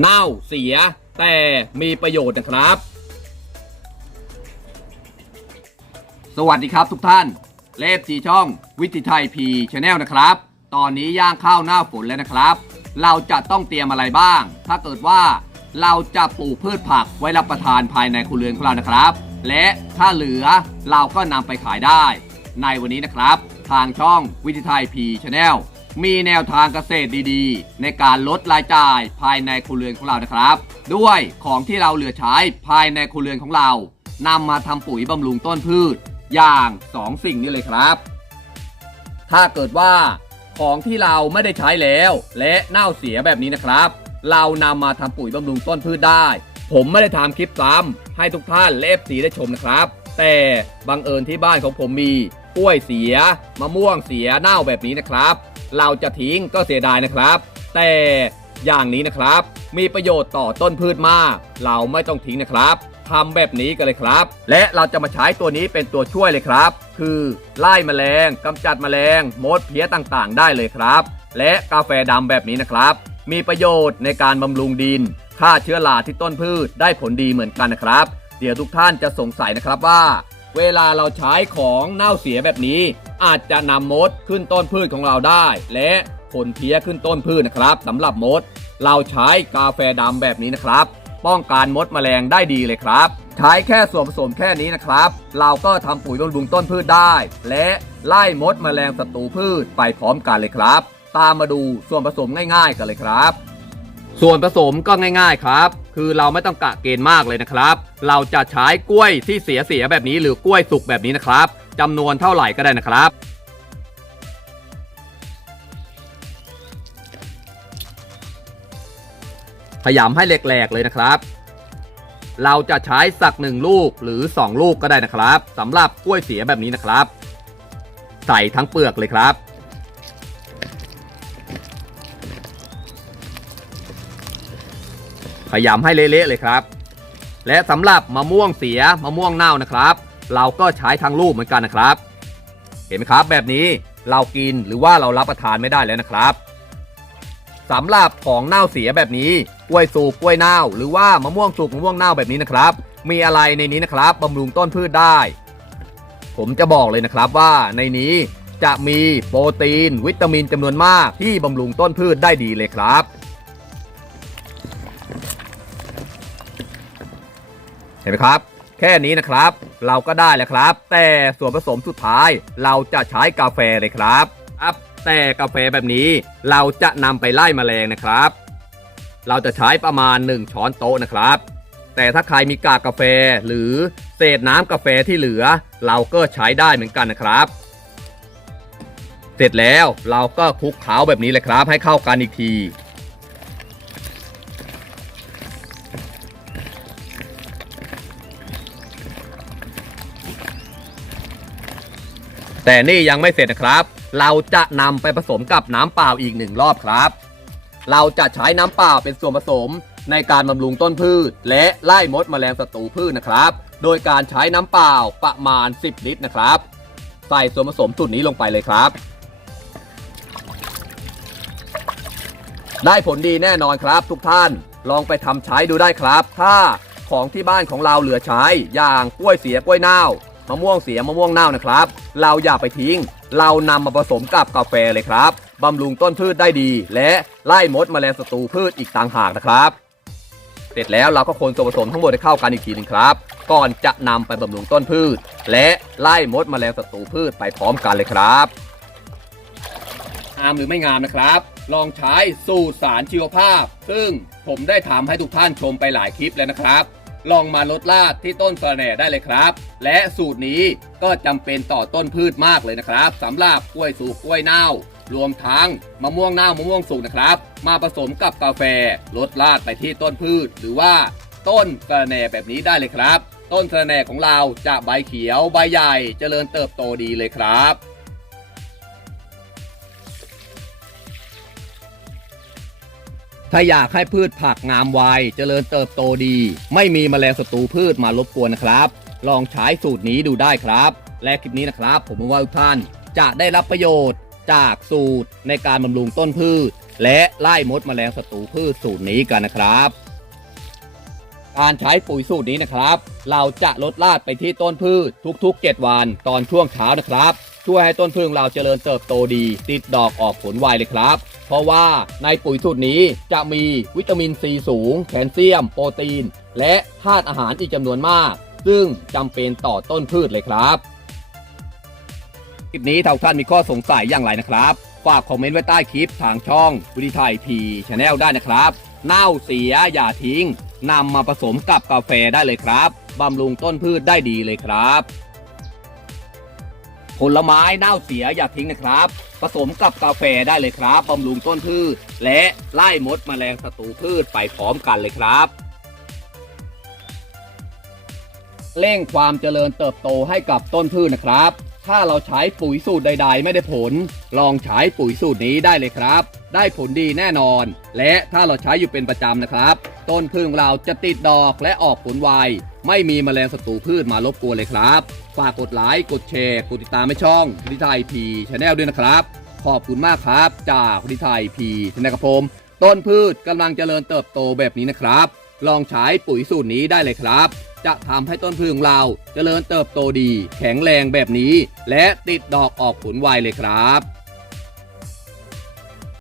เน่าเสีย แต่มีประโยชน์นะครับ สวัสดีครับทุกท่าน เลฟจีช่องวิทิไทยพีชาแนลนะครับ ตอนนี้ย่างข้าวหน้าฝนแล้วนะครับ เราจะต้องเตรียมอะไรบ้าง ถ้าเกิดว่าเราจะปลูกพืชผักไว้รับประทานภายในครัวเรือนของเรานะครับ และถ้าเหลือเราก็นำไปขายได้ ในวันนี้นะครับ ทางช่องวิทิไทยพีชาแนล มีแนวทางเกษตรดีๆ ในการลดรายจ่ายภายในครัวเรือนของเรานะครับ ด้วยของที่เราเหลือใช้ภายในครัวเรือนของเรานำมาทำปุ๋ยบำรุงต้นพืช อย่างสองสิ่งนี้เลยครับ ถ้าเกิดว่าของที่เราไม่ได้ใช้แล้ว และเน่าเสียแบบนี้นะครับ เรานำมาทำปุ๋ยบำรุงต้นพืชได้ ผมไม่ได้ทำคลิปซ้ำให้ทุกท่านเลฟสีได้ชมนะครับ แต่บังเอิญที่บ้านของผมมีกล้วยเสียมะม่วงเสียเน่าแบบนี้นะครับ เราจะทิ้งก็เสียดายนะครับ แต่อย่างนี้นะครับ มีประโยชน์ต่อต้นพืชมาก เราไม่ต้องทิ้งนะครับทำแบบนี้กันเลยครับ และเราจะมาใช้ตัวนี้เป็นตัวช่วยเลยครับ คือไล่แมลงกำจัดแมลงมดเพี้ยต่างๆ ได้เลยครับ และกาแฟดำแบบนี้นะครับ มีประโยชน์ในการบำรุงดินฆ่าเชื้อราที่ต้นพืชได้ผลดีเหมือนกันนะครับ เดี๋ยวทุกท่านจะสงสัยนะครับว่า เวลาเราใช้ของเน่าเสียแบบนี้ อาจจะนำมดขึ้นต้นพืชของเราได้ และผลเพี้ยขึ้นต้นพืชนะครับสำหรับมด เราใช้กาแฟดำแบบนี้นะครับ ป้องกันมดแมลงได้ดีเลยครับ ใช้แค่ส่วนผสมแค่นี้นะครับ เราก็ทำปุ๋ยบำรุงต้นพืชได้ และไล่มดแมลงศัตรูพืชไปพร้อมกันเลยครับ ตามมาดูส่วนผสมง่าย ๆ กันเลยครับ ส่วนผสมก็ง่าย ๆ ครับ คือเราไม่ต้องกะเกณฑ์มากเลยนะครับ เราจะใช้กล้วยที่เสียเสียๆแบบนี้หรือกล้วยสุกแบบนี้นะครับจำนวนเท่าไหร่ก็ได้นะครับพยายามให้แหลกๆเลยนะครับ เราจะใช้สักหนึ่งลูกหรือ 2 ลูกก็ได้นะครับสำหรับกล้วยเสียแบบนี้นะครับ ใส่ทั้งเปลือกเลยครับ พยายามให้เละๆเลยครับ และสำหรับมะม่วงเสียมะม่วงเน่านะครับ เราก็ใช้ทั้งลูกเหมือนกันนะครับ เห็นไหมครับแบบนี้เรากินหรือว่าเรารับประทานไม่ได้แล้วนะครับสำหรับของเน่าเสียแบบนี้กล้วยสุกกล้วยเน่า หรือว่ามะม่วงสุกมะม่วงเน่าแบบนี้นะครับ มีอะไรในนี้นะครับบำรุงต้นพืชได้ ผมจะบอกเลยนะครับว่าในนี้จะมีโปรตีน วิตามินจำนวนมากที่บำรุงต้นพืชได้ดีเลยครับ เห็นไหมครับ แค่นี้นะครับ เราก็ได้แล้วครับ แต่ส่วนผสมสุดท้ายเราจะใช้กาแฟเลยครับครับแต่กาแฟแบบนี้เราจะนำไปไล่แมลงนะครับ เราจะใช้ประมาณ 1 ช้อนโต๊ะนะครับ แต่ถ้าใครมีกากกาแฟหรือเศษน้ำกาแฟที่เหลือ เราก็ใช้ได้เหมือนกันนะครับ เสร็จแล้วเราก็คลุกเคล้าแบบนี้เลยครับ ให้เข้ากันอีกที แต่นี่ยังไม่เสร็จนะครับ เราจะนำไปผสมกับน้ำเปล่าอีกหนึ่งรอบครับ เราจะใช้น้ำเปล่าเป็นส่วนผสมในการบำรุงต้นพืช และไล่มดแมลงศัตรูพืชนะครับ โดยการใช้น้ำเปล่าประมาณ 10 ลิตรนะครับ ใส่ส่วนผสมสูตรนี้ลงไปเลยครับ ได้ผลดีแน่นอนครับ ทุกท่านลองไปทำใช้ดูได้ครับ ถ้าของที่บ้านของเราเหลือใช้อย่างกล้วยเสียกล้วยเน่า มะม่วงเสียมะม่วงเน่านะครับ เราอย่าไปทิ้ง เรานำมาผสมกับกาแฟเลยครับบำรุงต้นพืชได้ดี และไล่มดแมลงศัตรูพืชอีกต่างหากนะครับ เสร็จแล้วเราก็คนส่วนผสมทั้งหมดให้เข้ากันอีกทีหนึงครับ ก่อนจะนำไปบำรุงต้นพืช และไล่มดแมลงศัตรูพืชไปพร้อมกันเลยครับงามหรือไม่งามนะครับ ลองใช้สูตรสารชีวภาพ ซึ่งผมได้ทำให้ทุกท่านชมไปหลายคลิปแล้วนะครับ ลองมาลดลาดที่ต้นสะระแหน่ได้เลยครับ และสูตรนี้ก็จำเป็นต่อต้นพืชมากเลยนะครับสำหรับกล้วยสุกกล้วยเน่ารวมทั้งมะม่วงเน่ามะม่วงสุกนะครับ มาผสมกับกาแฟลดลาดไปที่ต้นพืช หรือว่าต้นสะระแหน่แบบนี้ได้เลยครับ ต้นสะระแหน่ของเราจะใบเขียวใบใหญ่เจริญเติบโตดีเลยครับ ถ้าอยากให้พืชผักงามวัยเจริญเติบโตดี ไม่มีแมลงศัตรูพืชมารบกวนนะครับ ลองใช้สูตรนี้ดูได้ครับ และคลิปนี้นะครับ ผมหวังว่าทุกท่านจะได้รับประโยชน์จากสูตรในการบำรุงต้นพืช และไล่มดแมลงศัตรูพืชสูตรนี้กันนะครับ การใช้ปุ๋ยสูตรนี้นะครับ เราจะลดลาดไปที่ต้นพืชทุกๆ 7 วันตอนช่วงเช้านะครับ ช่วยให้ต้นพึ่งเราเจริญเติบโตดี ติดดอกออกผลไวเลยครับ เพราะว่าในปุ๋ยสูตรนี้จะมีวิตามินซีสูง แคลเซียม โปรตีน และธาตุอาหารอีกจำนวนมาก ซึ่งจำเป็นต่อต้นพืชเลยครับคลิปนี้ถ้าท่านมีข้อสงสัยอย่างไรนะครับฝากคอมเมนต์ไว้ใต้คลิปทางช่องวิดีไทยพีชาแนลได้นะครับ เน่าเสียอย่าทิ้งนำมาผสมกับกาแฟได้เลยครับบำรุงต้นพืชได้ดีเลยครับ ผลไม้เน่าเสียอย่าทิ้งนะครับ ผสมกับกาแฟได้เลยครับบำรุงต้นพืช และไล่มดแมลงศัตรูพืชไปพร้อมกันเลยครับเร่งความเจริญเติบโตให้กับต้นพืชนะครับ ถ้าเราใช้ปุ๋ยสูตรใด ๆ ไม่ได้ผล ลองใช้ปุ๋ยสูตรนี้ได้เลยครับ ได้ผลดีแน่นอน และถ้าเราใช้อยู่เป็นประจำนะครับ ต้นพืชของเราจะติดดอกและออกผลไว ไม่มีแมลงศัตรูพืชมารบกวนเลยครับ ฝากกดไลค์กดแชร์กดติดตามให้ช่องวิไทยพีชาแนลด้วยนะครับ ขอบคุณมากครับ จากวิไทยพีชาแนลกับผมต้นพืชกำลังเจริญเติบโตแบบนี้นะครับ ลองใช้ปุ๋ยสูตรนี้ได้เลยครับ จะทำให้ต้นพืชของเราเจริญเติบโตดี แข็งแรงแบบนี้ และติดดอกออกผลไวเลยครับ